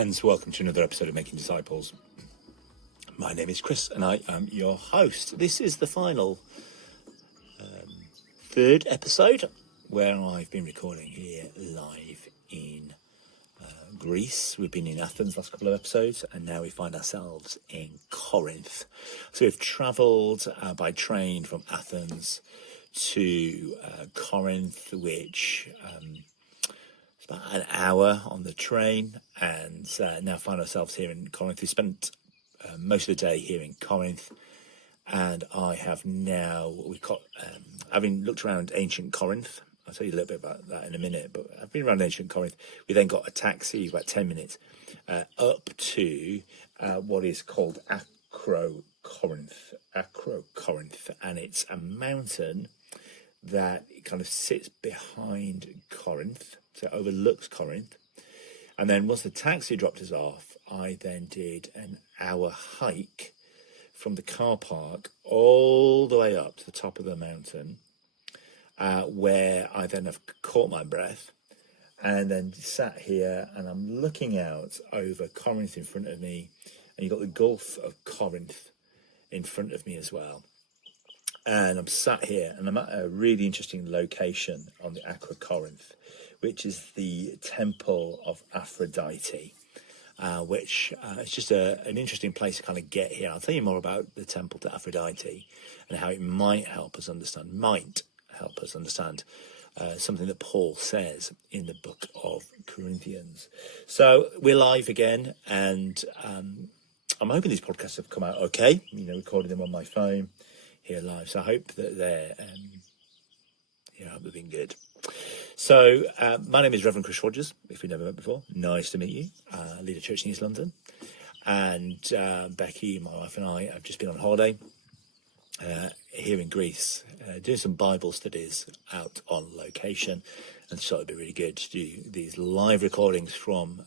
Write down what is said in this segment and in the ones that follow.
friends, welcome to another episode of Making Disciples. My name is Cris and I am your host. This is the final third episode where I've been recording here live in Greece. We've been in Athens last couple of episodes and now we find ourselves in Corinth. So we've travelled by train from Athens to Corinth, which about an hour on the train, and now find ourselves here in Corinth. We spent most of the day here in Corinth, and I have now, having looked around ancient Corinth, I'll tell you a little bit about that in a minute, but I've been around ancient Corinth. We then got a taxi, about 10 minutes, up to what is called Corinth, and it's a mountain that kind of sits behind Corinth, so it overlooks Corinth. And then once the taxi dropped us off, I then did an hour hike from the car park all the way up to the top of the mountain, where I then have caught my breath and then sat here and I'm looking out over Corinth in front of me, and you've got the Gulf of Corinth in front of me as well. And I'm sat here and I'm at a really interesting location on the Aqua Corinth, which is the Temple of Aphrodite, which is just an interesting place to kind of get here. I'll tell you more about the Temple to Aphrodite and how it might help us understand something that Paul says in the book of Corinthians. So we're live again, and I'm hoping these podcasts have come out okay. Recording them on my phone here live, so I hope that they're been good. So my name is Reverend Cris Rogers, if we've never met before. Nice to meet you. I lead a church in East London, and Becky, my wife, and I have just been on holiday here in Greece, doing some Bible studies out on location, and so it'd be really good to do these live recordings from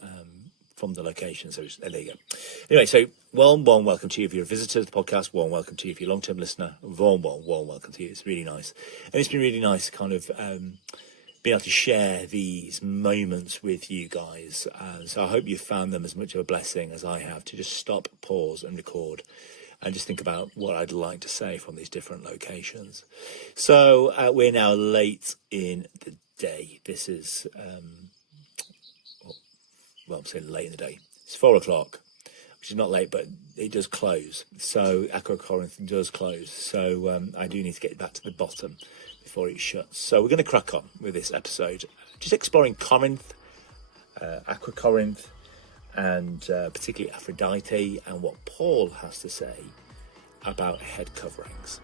the location. So there you go. Anyway, so warm welcome to you if you're a visitor to the podcast. Warm welcome to you if you're a long-term listener. Warm welcome to you. It's really nice, and it's been really nice kind of being able to share these moments with you guys. So I hope you found them as much of a blessing as I have, to just stop, pause and record and just think about what I'd like to say from these different locations. So we're now late in the day. This is I'm saying late in the day. It's 4 o'clock, which is not late, but it does close. So Aqua Corinth does close. So I do need to get back to the bottom before it shuts. So we're going to crack on with this episode, just exploring Corinth, Aqua Corinth, and particularly Aphrodite, and what Paul has to say about head coverings.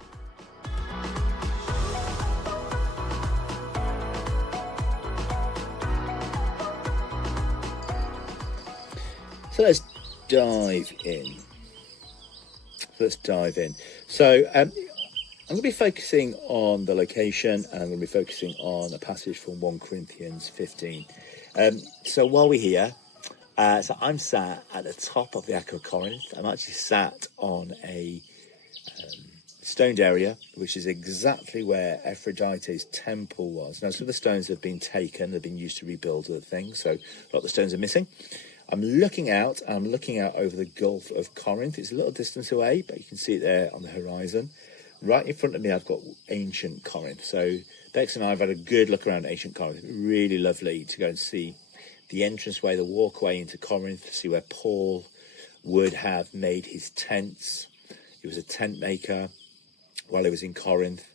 So let's dive in. So I'm going to be focusing on the location, and I'm going to be focusing on a passage from 1 Corinthians 15. So while we're here, so I'm sat at the top of the Aqua Corinth. I'm actually sat on a stoned area, which is exactly where Aphrodite's temple was. Now, some of the stones have been taken, they've been used to rebuild other things, so a lot of the stones are missing. I'm looking out over the Gulf of Corinth. It's a little distance away, but you can see it there on the horizon. Right in front of me, I've got ancient Corinth. So Bex and I have had a good look around ancient Corinth. Really lovely to go and see the entranceway, the walkway into Corinth, see where Paul would have made his tents. He was a tent maker while he was in Corinth.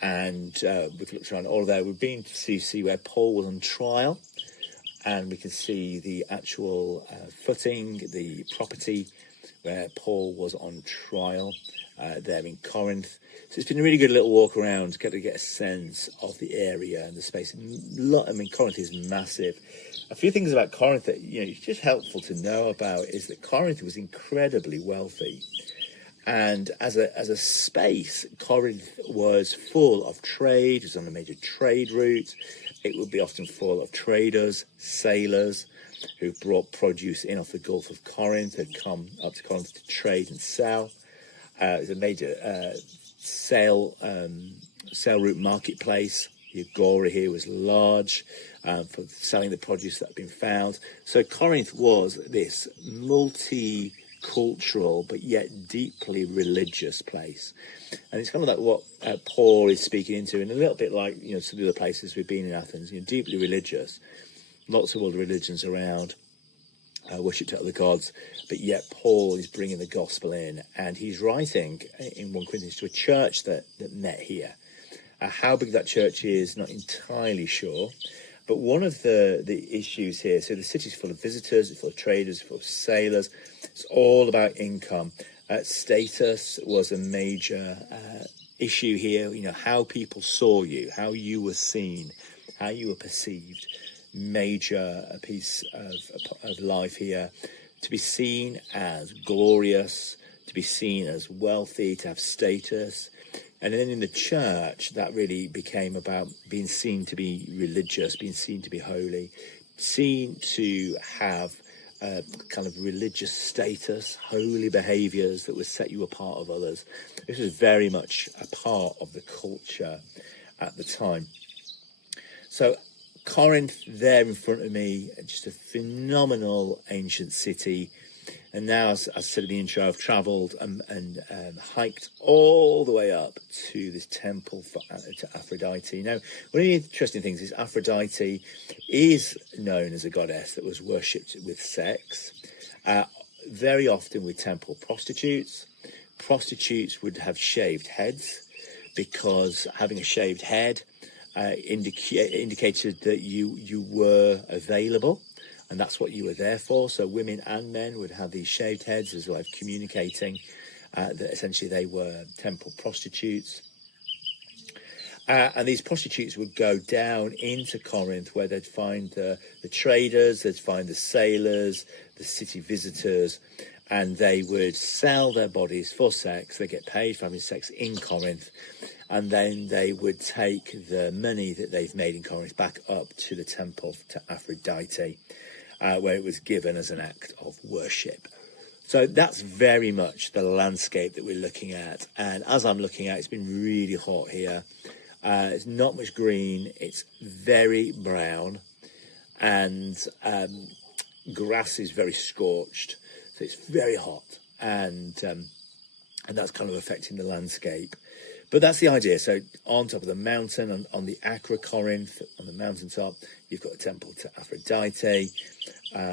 And we've looked around all there. We've been to see where Paul was on trial. And we can see the actual footing, the property where Paul was on trial there in Corinth. So it's been a really good little walk around to get a sense of the area and the space. Corinth is massive. A few things about Corinth that it's just helpful to know about is that Corinth was incredibly wealthy. And as a space, Corinth was full of trade. It was on a major trade route. It would be often full of traders, sailors, who brought produce in off the Gulf of Corinth, had come up to Corinth to trade and sell. It was a major sale route marketplace. The agora here was large for selling the produce that had been found. So Corinth was this multicultural but yet deeply religious place. And it's kind of like what Paul is speaking into, and a little bit like, some of the places we've been in Athens, deeply religious, lots of other religions around, worship to other gods, but yet Paul is bringing the gospel in, and he's writing in 1 Corinthians to a church that met here. How big that church is, not entirely sure, but one of the issues here, so the city's full of visitors, it's full of traders, full of sailors, it's all about income. Status was a major issue here, how people saw you, how you were seen, how you were perceived. Major piece of life here, to be seen as glorious, to be seen as wealthy, to have status. And then in the church, that really became about being seen to be religious, being seen to be holy, seen to have a kind of religious status, holy behaviors that would set you apart of others. This was very much a part of the culture at the time. So Corinth there in front of me, just a phenomenal ancient city. And now, as I said in the intro, I've travelled and hiked all the way up to this temple to Aphrodite. Now, one of the interesting things is Aphrodite is known as a goddess that was worshipped with sex, very often with temple prostitutes. Prostitutes would have shaved heads, because having a shaved head indicated that you were available, and that's what you were there for. So women and men would have these shaved heads as a way of communicating that essentially they were temple prostitutes. And these prostitutes would go down into Corinth, where they'd find the traders, they'd find the sailors, the city visitors, and they would sell their bodies for sex. They get paid for having sex in Corinth, and then they would take the money that they've made in Corinth back up to the temple to Aphrodite, where it was given as an act of worship. So that's very much the landscape that we're looking at. And as I'm looking at, it's been really hot here. It's not much green. It's very brown, and grass is very scorched. So it's very hot, and that's kind of affecting the landscape. But that's the idea. So on top of the mountain, on the Acra Corinth, on the mountaintop, you've got a temple to Aphrodite.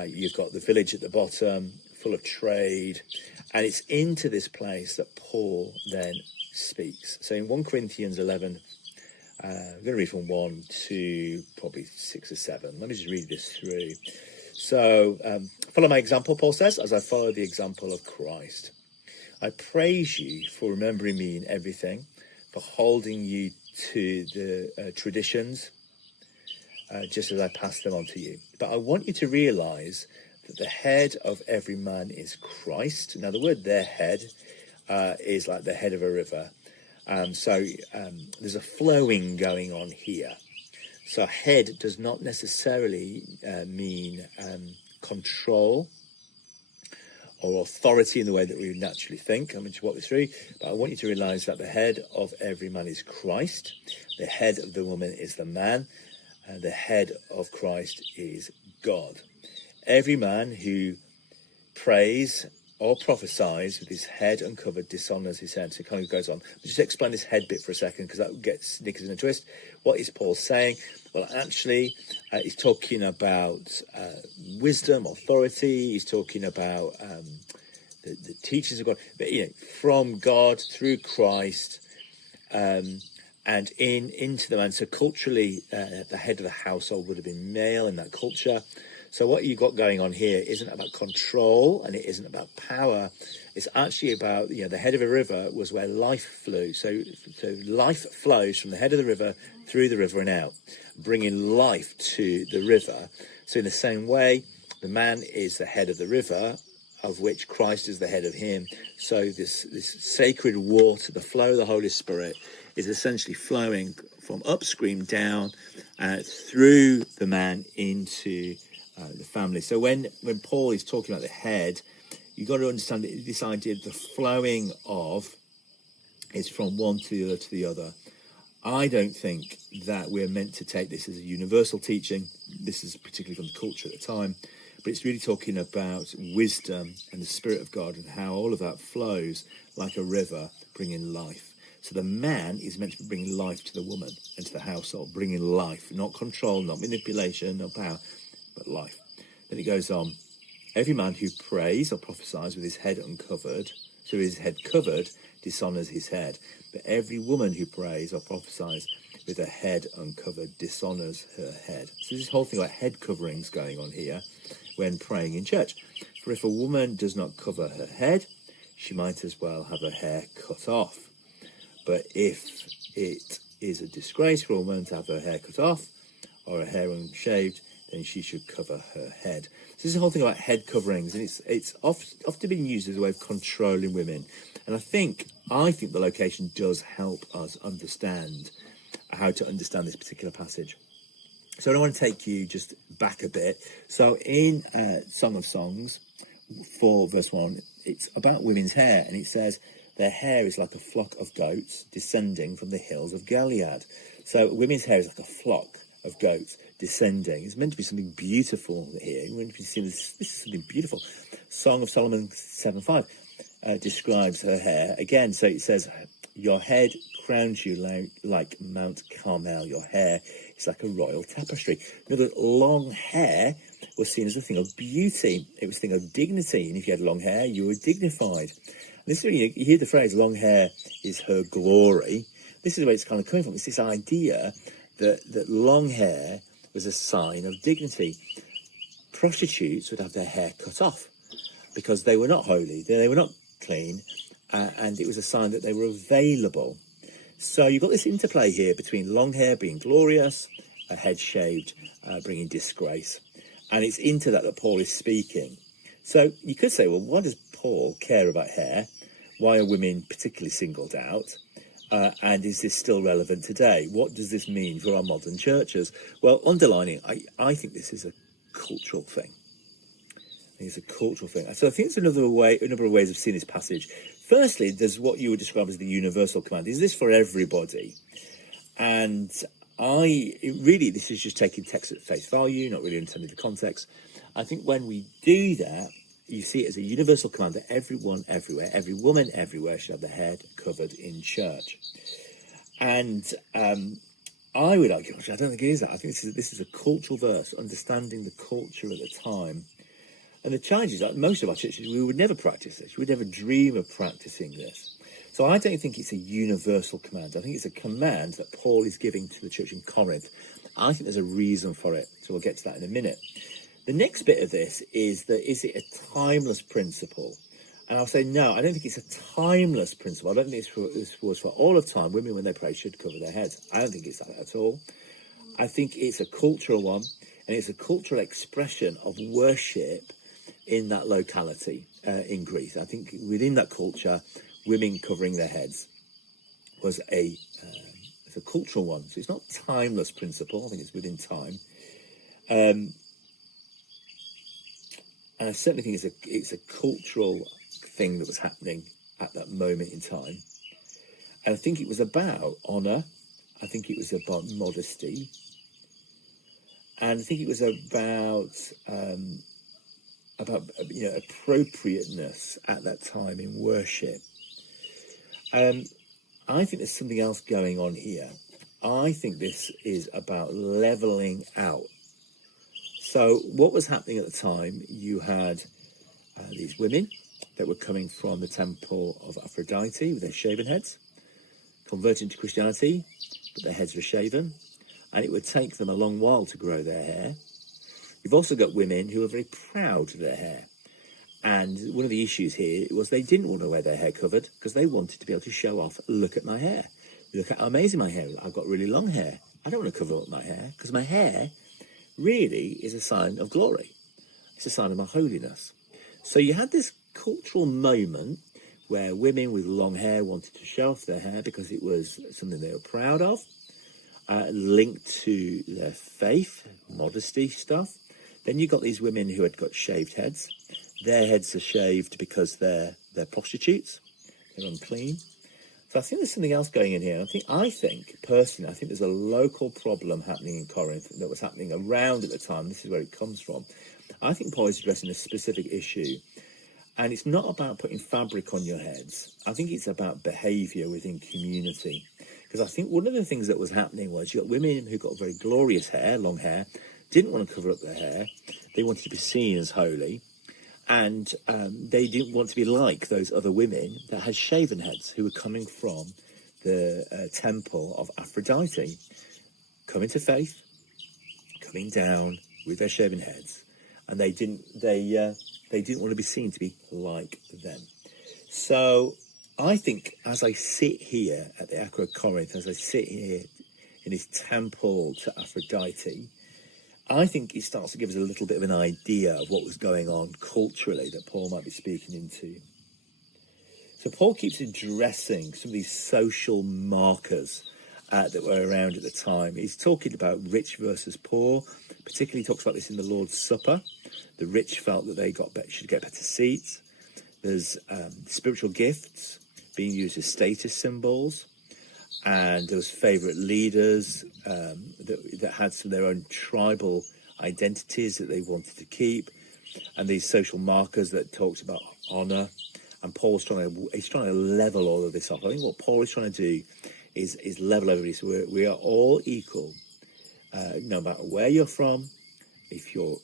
You've got the village at the bottom, full of trade. And it's into this place that Paul then speaks. So in 1 Corinthians 11, I'm going to read from 1 to probably 6 or 7. Let me just read this through. So, follow my example, Paul says, as I follow the example of Christ. I praise you for remembering me in everything, for holding you to the traditions, just as I pass them on to you. But I want you to realize that the head of every man is Christ. Now, the word their head is like the head of a river. So there's a flowing going on here. So head does not necessarily mean control or authority in the way that we would naturally think. I'm going to walk this through, but I want you to realize that the head of every man is Christ. The head of the woman is the man. And the head of Christ is God. Every man who prays or prophesies with his head uncovered dishonors his head. So it kind of goes on. Just explain this head bit for a second, because that gets knickers in a twist. What is Paul saying? Well, actually, he's talking about wisdom, authority. He's talking about the teachings of God, but from God through Christ, and into the man. So culturally, the head of the household would have been male in that culture. So what you've got going on here isn't about control, and it isn't about power. It's actually about, the head of a river was where life flew. So life flows from the head of the river through the river and out, bringing life to the river. So in the same way, the man is the head of the river, of which Christ is the head of him. So this sacred water, the flow of the Holy Spirit, is essentially flowing from upstream down through the man into the family. So when Paul is talking about the head, you've got to understand this idea of the flowing of is from one to the other. I don't think that we're meant to take this as a universal teaching. This is particularly from the culture at the time, but it's really talking about wisdom and the Spirit of God and how all of that flows like a river, bringing life. So the man is meant to be bringing life to the woman and to the household, bringing life, not control, not manipulation, not power, but life. Then it goes on, every man who prays or prophesies with his head uncovered, so his head covered, dishonours his head. But every woman who prays or prophesies with her head uncovered dishonours her head. So this whole thing about head coverings going on here when praying in church. For if a woman does not cover her head, she might as well have her hair cut off. But if it is a disgrace for a woman to have her hair cut off or her hair unshaved, then she should cover her head. So this is the whole thing about head coverings, and it's often been used as a way of controlling women. And I think the location does help us understand how to understand this particular passage. So I want to take you just back a bit. So in Song of Songs 4 verse 1, it's about women's hair, and it says, their hair is like a flock of goats descending from the hills of Gilead. So women's hair is like a flock of goats descending. It's meant to be something beautiful here. We're meant to be seeing this is something beautiful. Song of Solomon 7:5 describes her hair again. So it says, your head crowns you like Mount Carmel. Your hair is like a royal tapestry. You know, that long hair was seen as a thing of beauty. It was a thing of dignity. And if you had long hair, you were dignified. And this is when you hear the phrase, long hair is her glory. This is where it's kind of coming from. It's this idea that long hair was a sign of dignity. Prostitutes would have their hair cut off because they were not holy, they were not clean, and it was a sign that they were available. So you've got this interplay here between long hair being glorious, a head shaved bringing disgrace. And it's into that Paul is speaking. So you could say, well, why does Paul care about hair? Why are women particularly singled out? And is this still relevant today? What does this mean for our modern churches? Well, underlining, I think this is a cultural thing. It's a cultural thing. So I think it's a number of ways of seeing this passage. Firstly, there's what you would describe as the universal command. Is this for everybody? And this is just taking text at face value, not really intending the context. I think when we do that, you see it as a universal command that everyone, everywhere, every woman, everywhere should have their head covered in church. And I would argue, actually, I don't think it is that. I think this is a cultural verse, understanding the culture at the time. And the challenge is that most of our churches, we would never practice this. We would never dream of practicing this. So I don't think it's a universal command. I think it's a command that Paul is giving to the church in Corinth. I think there's a reason for it. So we'll get to that in a minute. The next bit of this is it a timeless principle? And I'll say, no, I don't think it's a timeless principle. I don't think this was for all of time. Women, when they pray, should cover their heads. I don't think it's that at all. I think it's a cultural one, and it's a cultural expression of worship in that locality in Greece. I think within that culture, women covering their heads was it's a cultural one. So it's not a timeless principle. I think it's within time. And I certainly think it's a cultural thing that was happening at that moment in time. And I think it was about honour. I think it was about modesty. And I think it was about appropriateness at that time in worship. I think there's something else going on here. I think this is about levelling out. So what was happening at the time, you had these women that were coming from the temple of Aphrodite with their shaven heads, converting to Christianity, but their heads were shaven, and it would take them a long while to grow their hair. You've also got women who are very proud of their hair. And one of the issues here was they didn't want to wear their hair covered because they wanted to be able to show off, look at my hair. Look at how amazing my hair is. I've got really long hair. I don't want to cover up my hair because my hair really is a sign of glory. It's a sign of my holiness. So you had this cultural moment where women with long hair wanted to show off their hair because it was something they were proud of, linked to their faith, modesty stuff. Then you got these women who had got shaved heads. Their heads are shaved because they're prostitutes. They're unclean. So I think there's something else going in here. I think personally, there's a local problem happening in Corinth that was happening around at the time. This is where it comes from. I think Paul is addressing a specific issue, and it's not about putting fabric on your heads. I think it's about behaviour within community. Because I think one of the things that was happening was you got women who got very glorious hair, long hair, didn't want to cover up their hair. They wanted to be seen as holy. And they didn't want to be like those other women that had shaven heads who were coming from the temple of Aphrodite, coming to faith, coming down with their shaven heads, and they didn't want to be seen to be like them. So I think as I sit here at the Aqua Corinth, as I sit here in this temple to Aphrodite, I think it starts to give us a little bit of an idea of what was going on culturally that Paul might be speaking into. So Paul keeps addressing some of these social markers that were around at the time. He's talking about rich versus poor. Particularly, he talks about this in the Lord's Supper. The rich felt that they should get better seats. There's spiritual gifts being used as status symbols. And there was favourite leaders that had some of their own tribal identities that they wanted to keep, and these social markers that talked about honour. And Paul's trying to level all of this off. I think what Paul is trying to do is level everybody. So we are all equal, no matter where you're from. If you're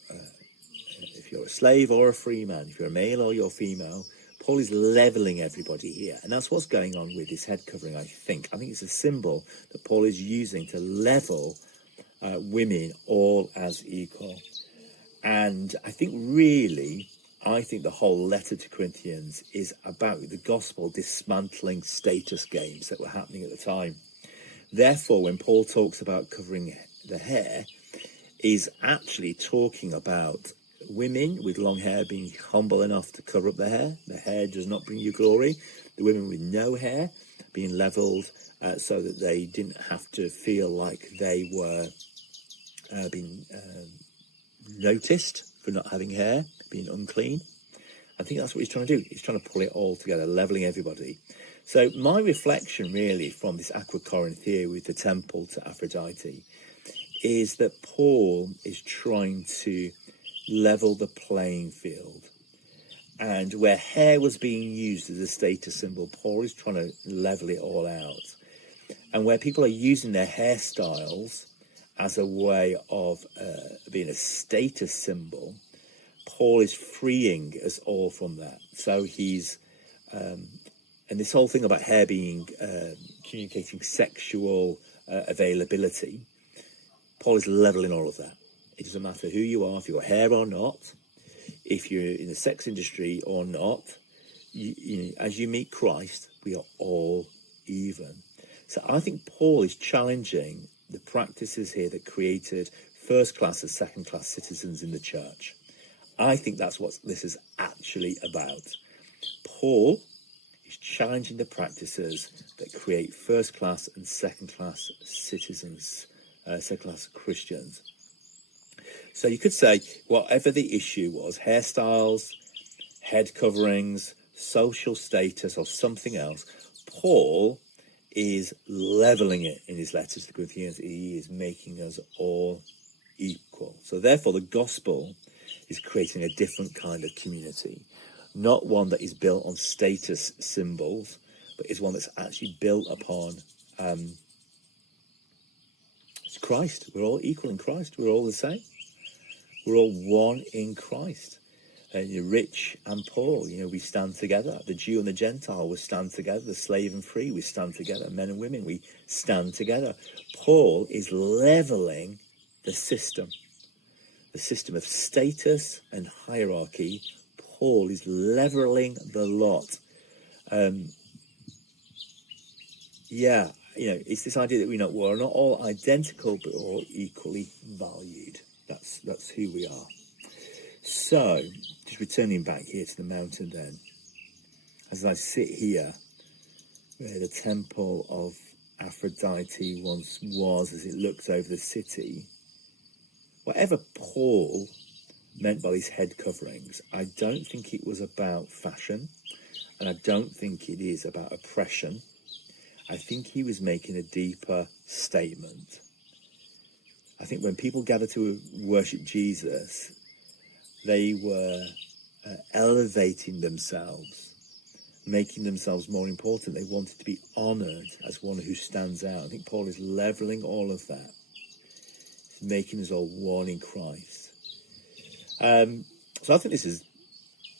a slave or a free man, if you're a male or you're female. Paul is levelling everybody here, and that's what's going on with his head covering, I think. I think it's a symbol that Paul is using to level women all as equal. And I think the whole letter to Corinthians is about the gospel dismantling status games that were happening at the time. Therefore, when Paul talks about covering the hair, he's actually talking about women with long hair being humble enough to cover up their hair. The hair does not bring you glory. The women with no hair being levelled so that they didn't have to feel like they were being noticed for not having hair, being unclean. I think that's what he's trying to do. He's trying to pull it all together, levelling everybody. So my reflection really from this Aqua Corinth here with the temple to Aphrodite is that Paul is trying to level the playing field, and where hair was being used as a status symbol, Paul is trying to level it all out. And where people are using their hairstyles as a way of being a status symbol, Paul is freeing us all from that. So he's and this whole thing about hair being communicating sexual availability, Paul is leveling all of that. It doesn't matter who you are, if you've got hair or not, if you're in the sex industry or not. As you meet Christ, we are all even. So I think Paul is challenging the practices here that created first-class and second-class citizens in the church. I think that's what this is actually about. Paul is challenging the practices that create first-class and second-class citizens, second-class Christians. So you could say, whatever the issue was, hairstyles, head coverings, social status, or something else, Paul is levelling it in his letters to the Corinthians. He is making us all equal. So therefore, the gospel is creating a different kind of community, not one that is built on status symbols, but is one that's actually built upon it's Christ. We're all equal in Christ. We're all the same. We're all one in Christ. You're rich and poor, we stand together. The Jew and the Gentile, we stand together. The slave and free, we stand together. Men and women, we stand together. Paul is levelling the system of status and hierarchy. Paul is levelling the lot. It's this idea that we're not all identical, but all equally valued. That's who we are. So, just returning back here to the mountain then, as I sit here, where the temple of Aphrodite once was, as it looks over the city, whatever Paul meant by these head coverings, I don't think it was about fashion, and I don't think it is about oppression. I think he was making a deeper statement. I think when people gather to worship Jesus, they were elevating themselves, making themselves more important. They wanted to be honoured as one who stands out. I think Paul is levelling all of that, making us all one in Christ. So I think this is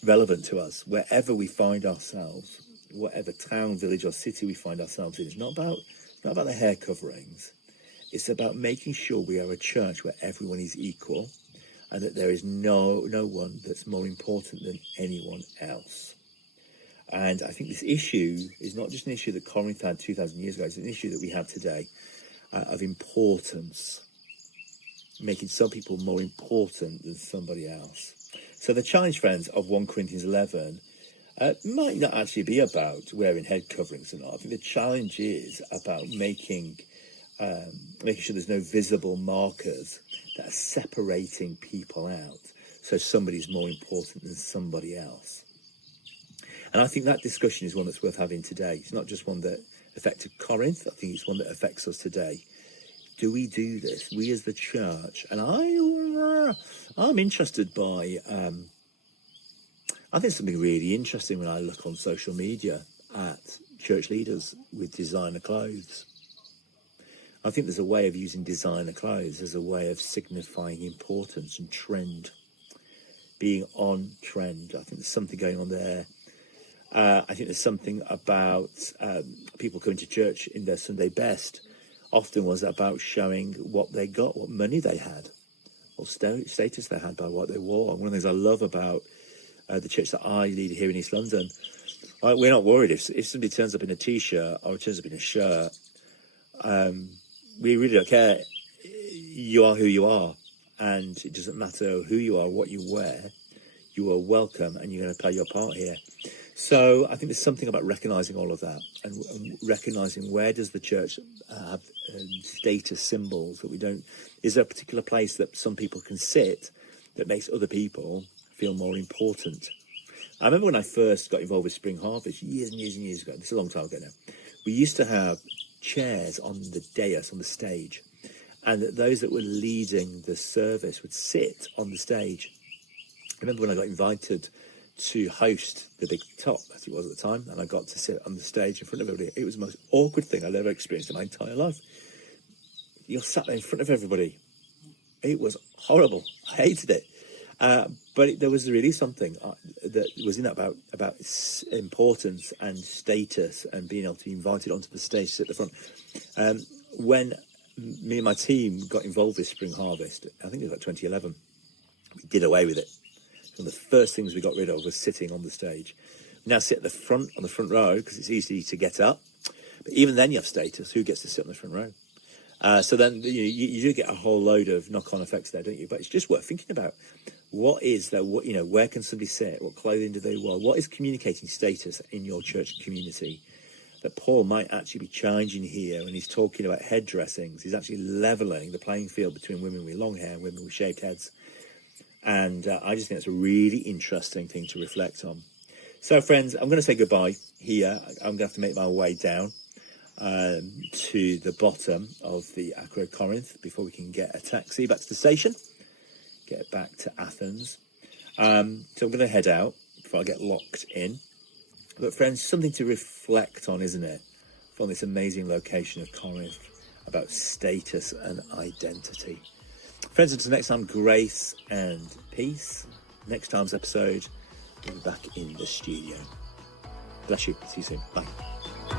relevant to us wherever we find ourselves, whatever town, village or city we find ourselves in. It's not about the hair coverings. It's about making sure we are a church where everyone is equal and that there is no one that's more important than anyone else. And I think this issue is not just an issue that Corinth had 2,000 years ago. It's an issue that we have today of importance, making some people more important than somebody else. So the challenge, friends, of 1 Corinthians 11 might not actually be about wearing head coverings or not. I think the challenge is about making sure there's no visible markers that are separating people out, so somebody's more important than somebody else. And I think that discussion is one that's worth having today. It's not just one that affected Corinth. I think it's one that affects us today. Do we do this? We as the church, and I'm interested by, I think something really interesting when I look on social media at church leaders with designer clothes. I think there's a way of using designer clothes as a way of signifying importance and trend, being on trend. I think there's something going on there. I think there's something about people coming to church in their Sunday best. Often was about showing what they got, what money they had, what status they had by what they wore. And one of the things I love about the church that I lead here in East London, we're not worried if somebody turns up in a T-shirt or turns up in a shirt. We really don't care. You are who you are, and it doesn't matter who you are, what you wear. You are welcome, and you're going to play your part here. So I think there's something about recognising all of that and recognising where does the church have status symbols that we don't. Is there a particular place that some people can sit that makes other people feel more important? I remember when I first got involved with Spring Harvest years and years and years ago. This is a long time ago now. We used to have chairs on the dais, on the stage, and that those that were leading the service would sit on the stage. I remember when I got invited to host the big top, as it was at the time, and I got to sit on the stage in front of everybody. It was the most awkward thing I'd ever experienced in my entire life. You're sat there in front of everybody. It was horrible. I hated it. But there was really something that was in that about importance and status and being able to be invited onto the stage to sit at the front. When me and my team got involved with Spring Harvest, I think it was like 2011, we did away with it. One of the first things we got rid of was sitting on the stage. We now sit at the front, on the front row, because it's easy to get up. But even then you have status. Who gets to sit on the front row? So then you do get a whole load of knock-on effects there, don't you? But it's just worth thinking about. What is there? Where can somebody sit? What clothing do they wear? What is communicating status in your church community? That Paul might actually be challenging here when he's talking about head dressings. He's actually levelling the playing field between women with long hair and women with shaved heads. And I just think it's a really interesting thing to reflect on. So, friends, I'm going to say goodbye here. I'm going to have to make my way down to the bottom of the Acro Corinth before we can get a taxi back to the station, get back to Athens. So I'm going to head out before I get locked in. But, friends, something to reflect on, isn't it? From this amazing location of Corinth, about status and identity. Friends, until next time, grace and peace. Next time's episode, we'll be back in the studio. Bless you. See you soon. Bye.